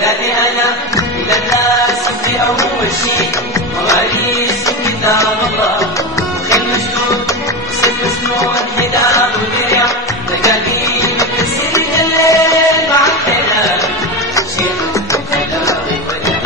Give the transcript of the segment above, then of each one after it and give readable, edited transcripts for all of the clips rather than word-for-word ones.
بلادي أنا إلى الناس في أول شيء مواريث كتاب الله وخيل مشدود وسيف مسنون حذاء ودرع تقاليد تسير الليل مع الحلال شيخ الكلام ولا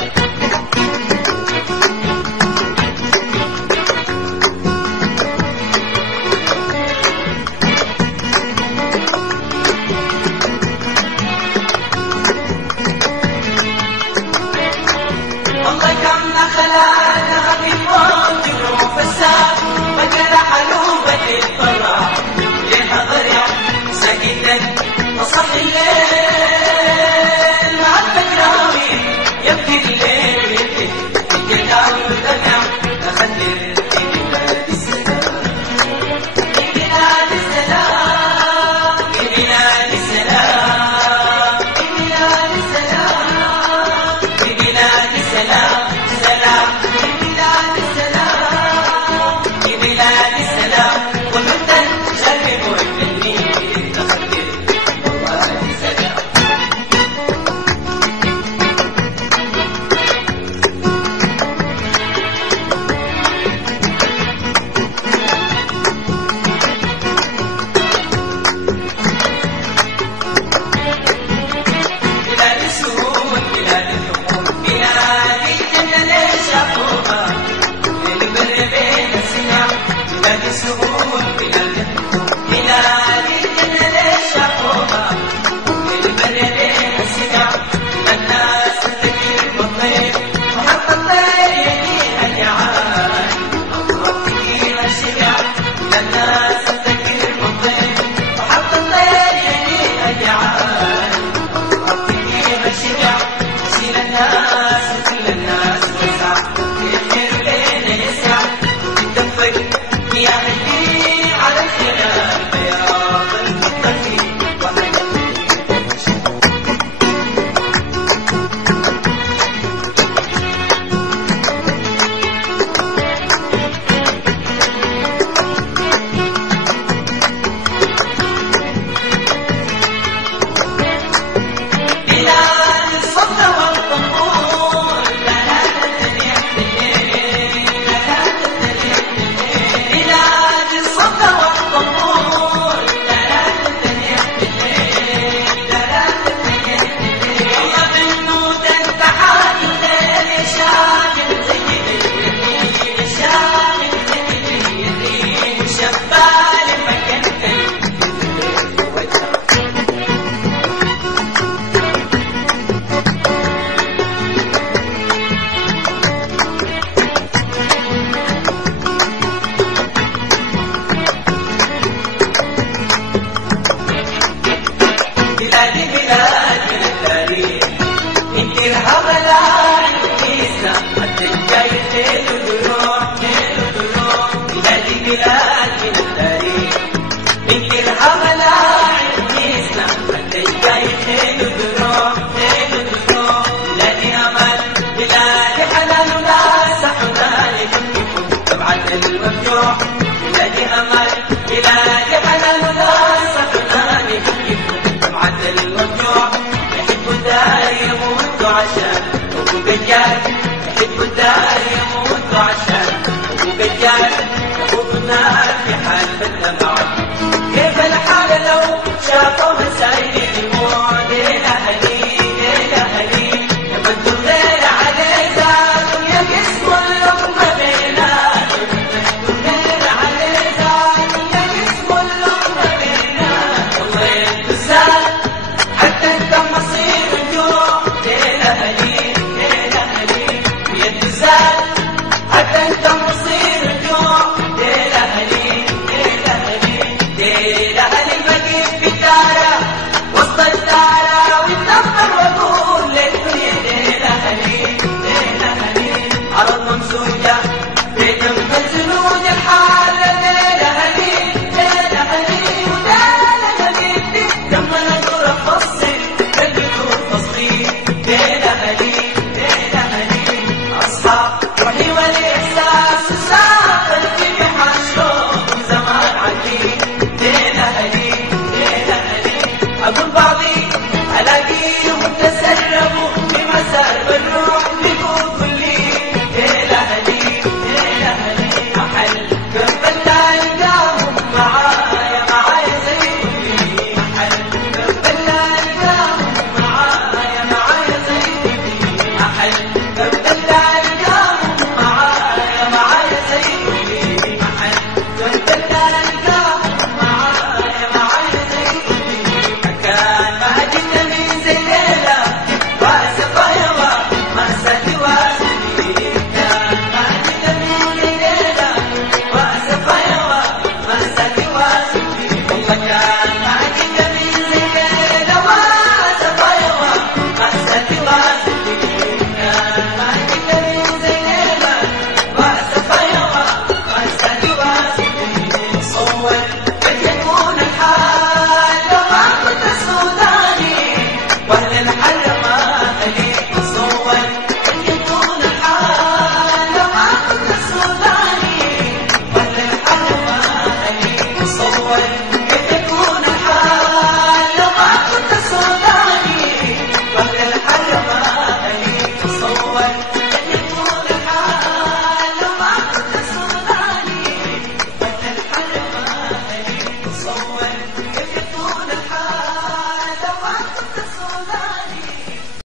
وصح الليل مع التكرامي يبكي الليل الجداوي والدمع أخلي في بلاد السلام في بلاد السلام في بلاد السلام في بلاد السلام في بلاد السلام سلام في بلاد السلام في بلاد السلام والمثل شرف والتنين تخلي يحب الدار يموت عشان وقد جعل حبنا